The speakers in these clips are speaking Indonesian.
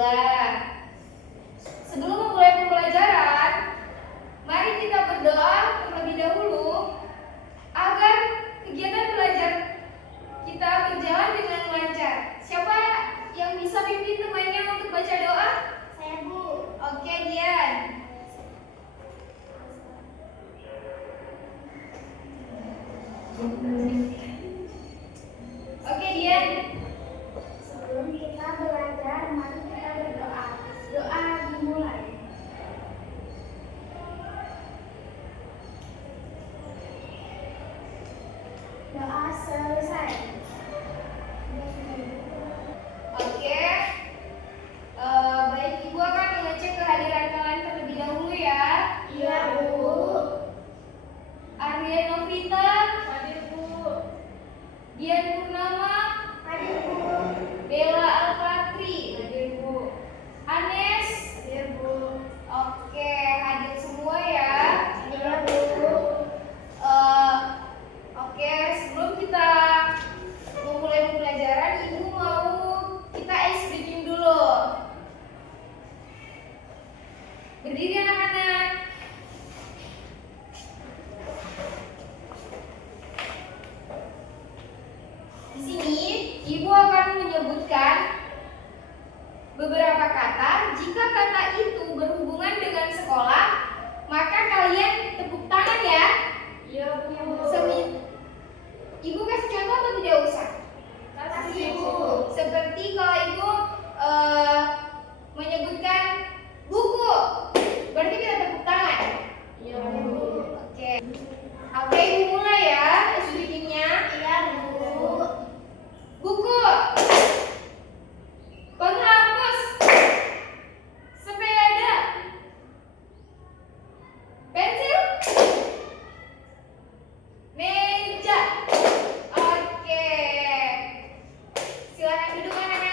Alhamdulillah. Sebelum memulai pembelajaran, mari kita berdoa terlebih dahulu agar kegiatan belajar kita berjalan dengan lancar. Siapa yang bisa pimpin temannya untuk baca doa? Saya, Bu. Oke, Dian. Oke, Dian. Sebelum kita belajar, mari kita berdoa. Doa dimulai. Doa selesai. Oke. Baik, Ibu akan mengecek kehadiran kalian terlebih dahulu ya. Iya, Bu. Arya Novita, Hadir, Bu. Dian Purnama, Hadir, Bu. Bella Alfatri, Hadir, Bu. Anes. Hadir, Bu. Oke, hadir semua ya. Iya, Bu. Oke, sebelum kita memulai pembelajaran, Ibu mau kita ice breaking dulu. Berdiri anak-anak. Di sini Ibu akan menyebutkan beberapa kata. Jika kata itu berhubungan dengan sekolah, maka kalian tepuk tangan ya. Iya, Bu. Ibu kasih contoh atau tidak usah? Kasih, Bu. Seperti kalau Ibu menyebutkan buku, berarti kita tepuk tangan. Iya, Bu. Oke. Oke, Ibu mulai ya speakingnya. Iya, Bu. Buku, penghapus, sepeda, pensil, meja. Oke. Silakan duduk anak-anak.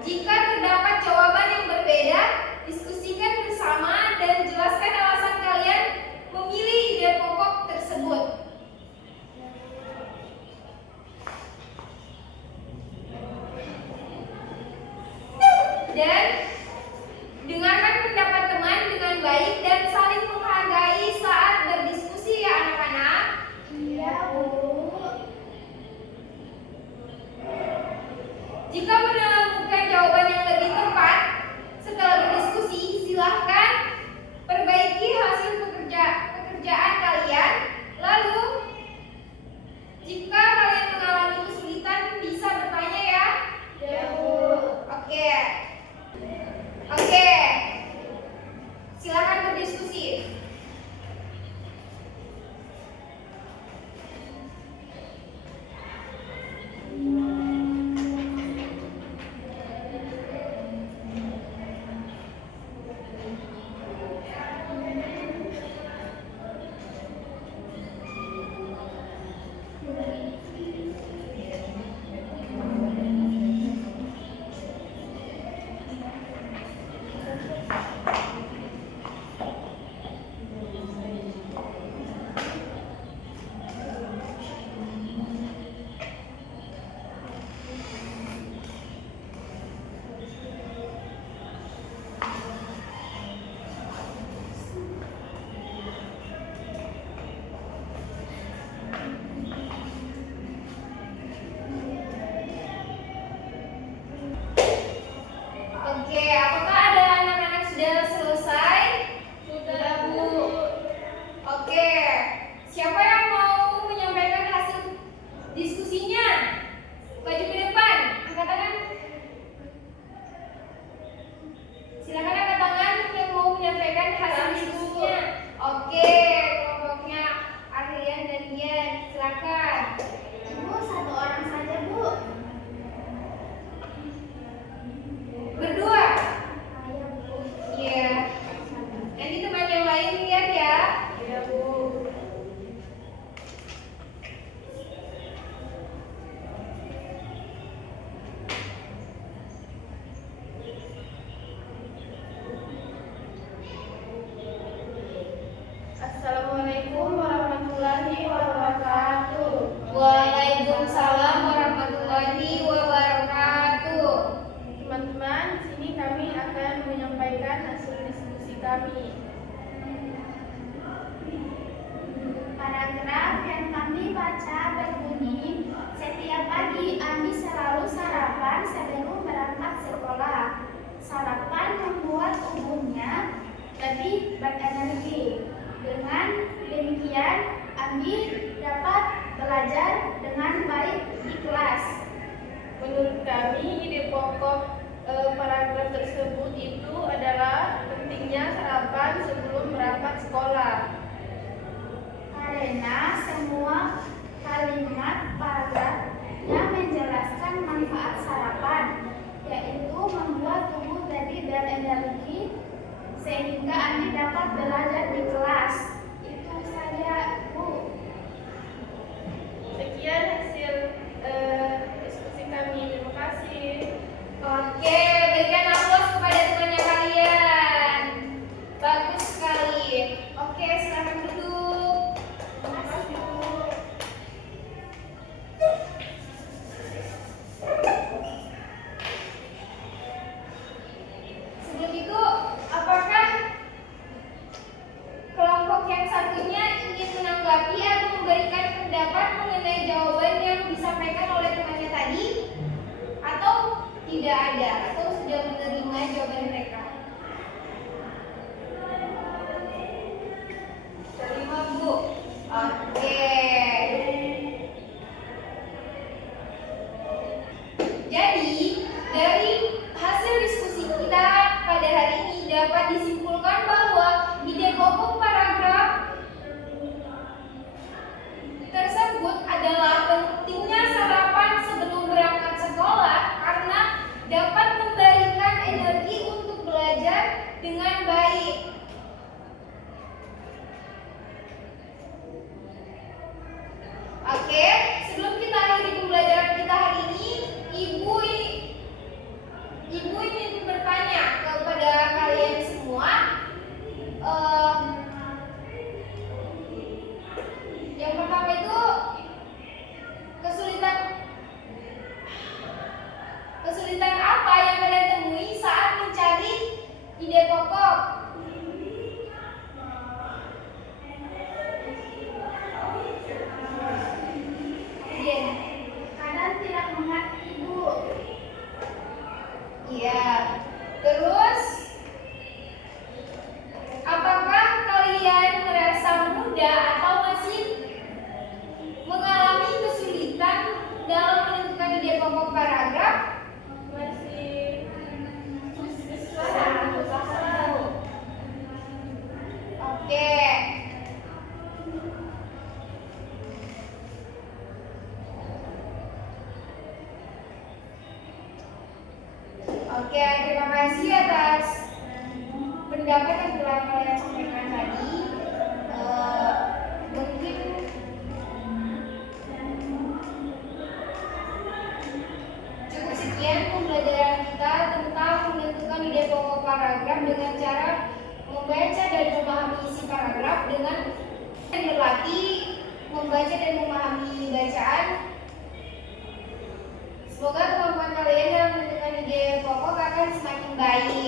Jika terdapat jawaban yang berbeda, diskusikan bersama dan jelaskan alasan kalian memilih ide pokok tersebut. Dan dengarkan pendapat teman dengan baik dan saling menghargai saat berdiskusi ya anak-anak. Iya, Bu. Jika menemukan jawaban yang lebih tepat setelah berdiskusi, silahkan perbaiki hasil pekerjaan kalian. Lalu, jika kalian mengalami kesulitan, bisa bertanya ya. Ya, Bu. Oke. Silakan berdiskusi. Oke, apakah ada anak-anak sudah selesai? Sudah, Bu. Oke, siapa yang mau menyampaikan hasil diskusinya? Maju ke depan, angkat tangan. Silakan angkat tangan yang mau menyampaikan hasil diskusinya. Oke, kelompoknya Arlian dan Dian, silakan. Bu, satu orang saja, Bu. Berdua. Ayo, Bu. Iya. Nanti teman yang lain lihat ya. Iya, Bu. Assalamualaikum warahmatullahi wabarakatuh. Waalaikumsalam warahmatullahi wabarakatuh. Teman-teman, di sini kami akan menyampaikan hasil diskusi kami. Paragraf yang kami baca berbunyi, setiap pagi Ami selalu sarapan sebelum berangkat sekolah. Sarapan membuat tubuhnya lebih berenergi. Dengan demikian, Ami dapat belajar dengan baik di kelas. Menurut kami, ide pokok paragraf tersebut itu adalah pentingnya sarapan sebelum berangkat sekolah. Karena semua kalimat paragrafnya menjelaskan manfaat sarapan, yaitu membuat tubuh lebih berenergi sehingga Andi dapat belajar di kelas. Itu saja, Bu. Sekian hasil diskusi kami. Terima kasih. Oke, berikan aplaus kepada temannya kalian. Bagus sekali. Oke, silakan duduk. Terima kasih, Bu. Sebelum itu, apakah kelompok yang satunya ingin menanggapi atau memberikan pendapat mengenai jawaban yang disampaikan oleh temannya tadi? Atau tidak ada? Atau sudah menerima jawaban mereka? Terima, Bu. Oke. Jadi, dari hasil diskusi kita pada hari ini dapat disimpulkan bahwa ide pokok paragraf tersebut adalah pentingnya sarapan sebelum berangkat sekolah karena dapat memberikan energi untuk belajar Ide pokok. Ide. Kadang tidak mengerti, Bu. Iya. Terus, apakah kalian merasa mudah atau masih mengalami kesulitan dalam menentukan ide pokok paragraf? Masih Oke. Oke, terima kasih atas pendapat yang telah kalian sampaikan tadi. Mungkin cukup sekian pembelajaran kita tentang menentukan ide pokok paragraf dengan cara membaca dan memahami isi paragraf dengan berlatih membaca dan memahami bacaan. Semoga kemampuan kalian dalam menentukan ide pokok akan semakin baik.